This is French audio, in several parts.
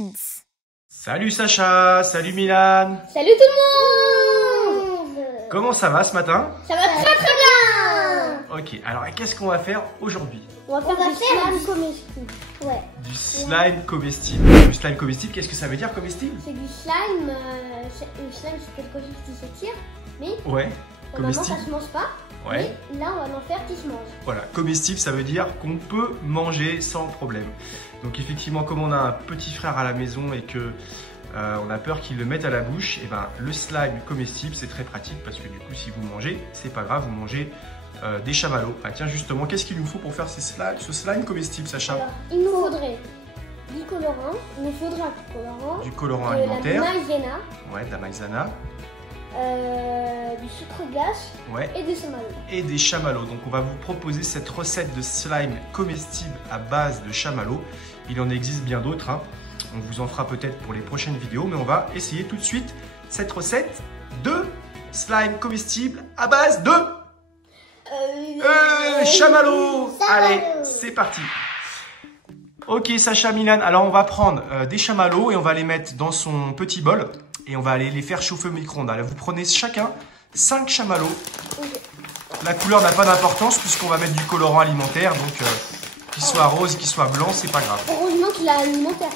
Friends. Salut Sacha, salut Milan. Salut tout le monde. Comment ça va ce matin? Ça va très très bien. Ok, alors qu'est-ce qu'on va faire aujourd'hui? On va faire du slime comestible. Ouais. Du slime comestible. Du slime comestible, qu'est-ce que ça veut dire comestible? C'est du slime, le slime c'est quelque chose qui s'étire, mais Ouais, normalement comestible. ça se mange pas. Ouais. Mais là on va en faire qui se mange. Voilà, comestible ça veut dire qu'on peut manger sans problème. Donc effectivement, comme on a un petit frère à la maison et que on a peur qu'il le mette à la bouche, et ben le slime comestible c'est très pratique parce que du coup si vous mangez, c'est pas grave, vous mangez des chamallows. Ah tiens justement, qu'est-ce qu'il nous faut pour faire ce slime comestible, Sacha? Alors, il nous faudrait du colorant, il nous faudra du colorant, Du colorant de alimentaire. la maïzena, Ouais, de la maïzena. Du sucre glace Ouais. et des chamallows. Et des chamallows. Donc on va vous proposer cette recette de slime comestible à base de chamallows. Il en existe bien d'autres, hein. On vous en fera peut-être pour les prochaines vidéos, mais on va essayer tout de suite cette recette de slime comestible à base de chamallows. Allez, c'est parti. Ok Sacha, Milan, alors on va prendre des chamallows et on va les mettre dans son petit bol et on va aller les faire chauffer au micro-ondes. Alors vous prenez chacun 5 chamallows. La couleur n'a pas d'importance puisqu'on va mettre du colorant alimentaire, donc qu'il soit rose, qu'il soit blanc, c'est pas grave. Heureusement qu'il a alimentaire.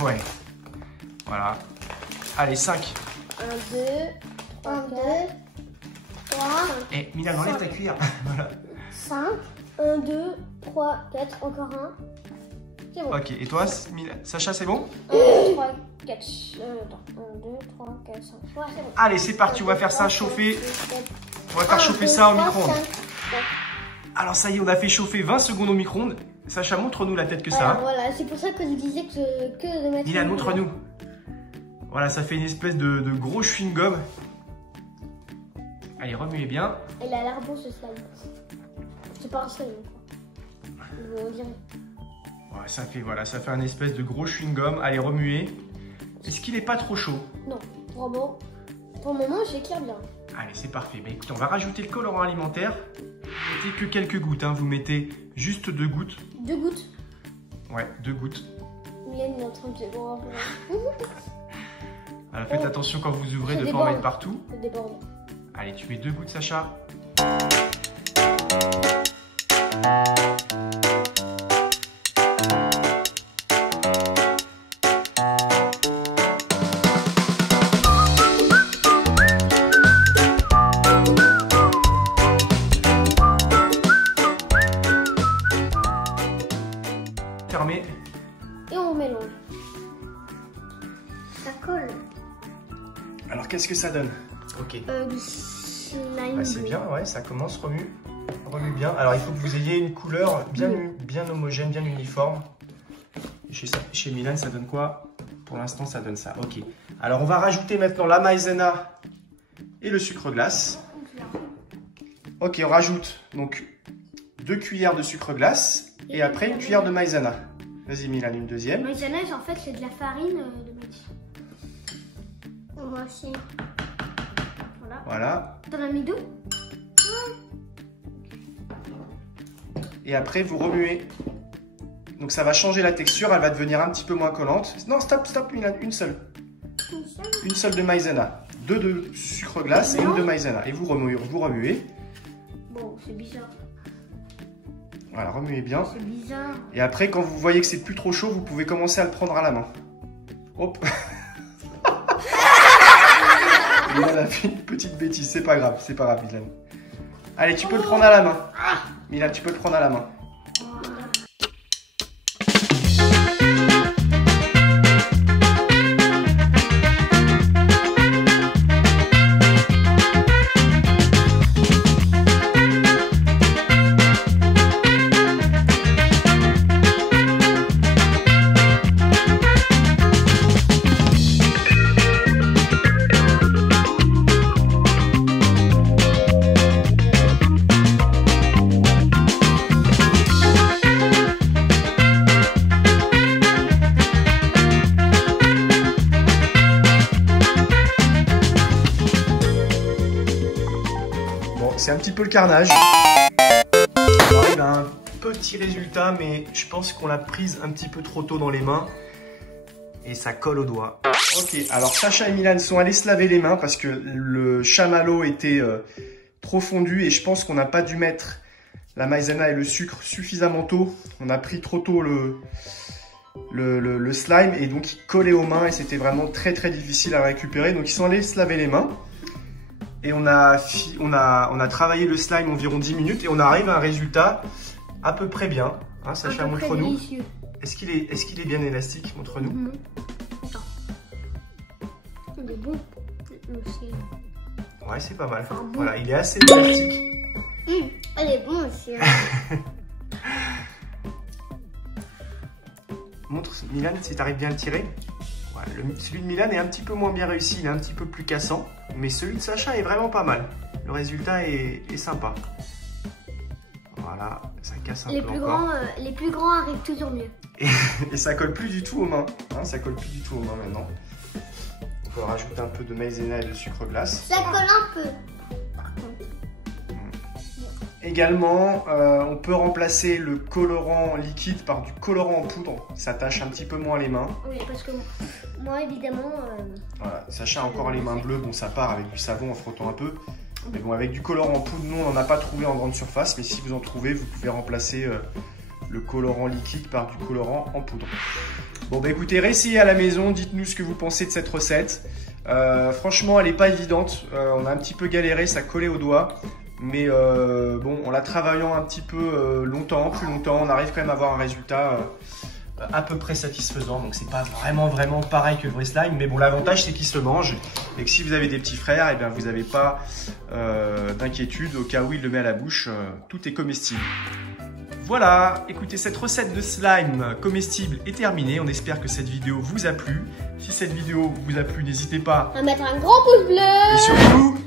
Ouais. Voilà. Allez, 5. 1, 2, 3, 3, Et Milan, enlève ta cuillère. Voilà. 5, 1, 2, 3, 4, encore un. C'est bon. Ok, et toi, Sacha, c'est bon? 1, 2, 3, 4, attends. 1, 2, 3, 4, 5. Ouais, c'est bon. Allez, c'est parti, on va faire ça chauffer. On va faire chauffer ça au micro-ondes. Alors ça y est, on a fait chauffer 20 secondes au micro-ondes. Sacha, montre-nous la tête que ça a. Voilà, c'est pour ça que je disais que de mettre... Milan, montre-nous. Voilà, ça fait une espèce de gros chewing-gum. Allez, remuez bien. Il a l'air bon ce slime. C'est pas un slime. On dirait. Ouais, ça fait un espèce de gros chewing-gum. Allez, remuez. Est-ce qu'il est pas trop chaud? Non, vraiment. Pour le moment, j'éclaire bien. Allez, c'est parfait. Bah, écoutez, on va rajouter le colorant alimentaire. Vous mettez que quelques gouttes, hein. Vous mettez juste 2 gouttes. 2 gouttes. Ouais, 2 gouttes. Milan est en train de se boire. Alors, faites attention quand vous ouvrez Ça de ne pas en déborde. mettre partout. Ça déborde. Allez, tu mets 2 gouttes, Sacha. Fermez. Et on mélange. Ça colle. Alors, qu'est-ce que ça donne? Ok. Du slime. Bah, c'est bien, ouais, ça commence, remue. Remue bien. Alors, il faut que vous ayez une couleur bien homogène, bien uniforme. Chez Milan, ça donne quoi? Pour l'instant, ça donne ça. Ok. Alors, on va rajouter maintenant la maïzena et le sucre glace. Ok, on rajoute donc 2 cuillères de sucre glace et après une cuillère de maïzena. Vas-y, Milan, une deuxième. Maïzena, en fait, c'est de la farine de maïs. Moi aussi. Voilà. Voilà. T'en as mis 2? Et après, vous remuez. Donc, ça va changer la texture. Elle va devenir un petit peu moins collante. Non, stop, Milan, une seule. Une seule de maïzena. 2 de sucre glace et une de maïzena. Et vous remuez. Bon, c'est bizarre. Voilà, remuez bien. C'est bizarre. Et après, quand vous voyez que c'est plus trop chaud, vous pouvez commencer à le prendre à la main. Hop. Milan a fait une petite bêtise, c'est pas grave, Milan. Allez, tu peux le prendre à la main. Milan, tu peux le prendre à la main. C'est un petit peu le carnage. On arrive à un petit résultat, mais je pense qu'on l'a prise un petit peu trop tôt dans les mains. et ça colle aux doigts. Ok, alors Sacha et Milan sont allés se laver les mains parce que le chamallow était trop fondu et je pense qu'on n'a pas dû mettre la maïzena et le sucre suffisamment tôt. On a pris trop tôt le slime et donc il collait aux mains et c'était vraiment très difficile à récupérer. Donc ils sont allés se laver les mains et on a travaillé le slime environ 10 minutes et on arrive à un résultat à peu près bien. Hein, Sacha, montre-nous. Est-ce qu'il est bien élastique? Montre-nous. Attends. Il est bon. Ouais, c'est pas mal. Bon. Voilà, il est assez élastique. Elle est bon aussi. Montre Milan si tu arrives bien à le tirer. Ouais, celui de Milan est un petit peu moins bien réussi, il est un petit peu plus cassant. Mais celui de Sacha est vraiment pas mal. Le résultat est sympa. Voilà, ça casse un peu encore. Les plus grands arrivent toujours mieux. Et ça colle plus du tout aux mains. Hein, ça colle plus du tout aux mains maintenant. On peut rajouter un peu de maïzena et de sucre glace. Ça colle un peu. Également, on peut remplacer le colorant liquide par du colorant en poudre. Ça tâche un petit peu moins les mains. Oui, parce que moi, évidemment... Voilà, Sacha a encore les mains bleues. Bon, ça part avec du savon en frottant un peu. Mais bon, avec du colorant en poudre, nous, on n'en a pas trouvé en grande surface. Mais si vous en trouvez, vous pouvez remplacer le colorant liquide par du colorant en poudre. Bon, bah écoutez, réessayez à la maison. Dites-nous ce que vous pensez de cette recette. Franchement, elle n'est pas évidente. On a un petit peu galéré, ça collait aux doigts. Mais bon, en la travaillant un petit peu plus longtemps, on arrive quand même à avoir un résultat à peu près satisfaisant. Donc c'est pas vraiment pareil que le vrai slime. Mais bon, l'avantage c'est qu'il se mange. Et que si vous avez des petits frères, et bien vous n'avez pas d'inquiétude. Au cas où il le met à la bouche, tout est comestible. Voilà, écoutez, cette recette de slime comestible est terminée. On espère que cette vidéo vous a plu. Si cette vidéo vous a plu, n'hésitez pas à mettre un grand pouce bleu. et surtout...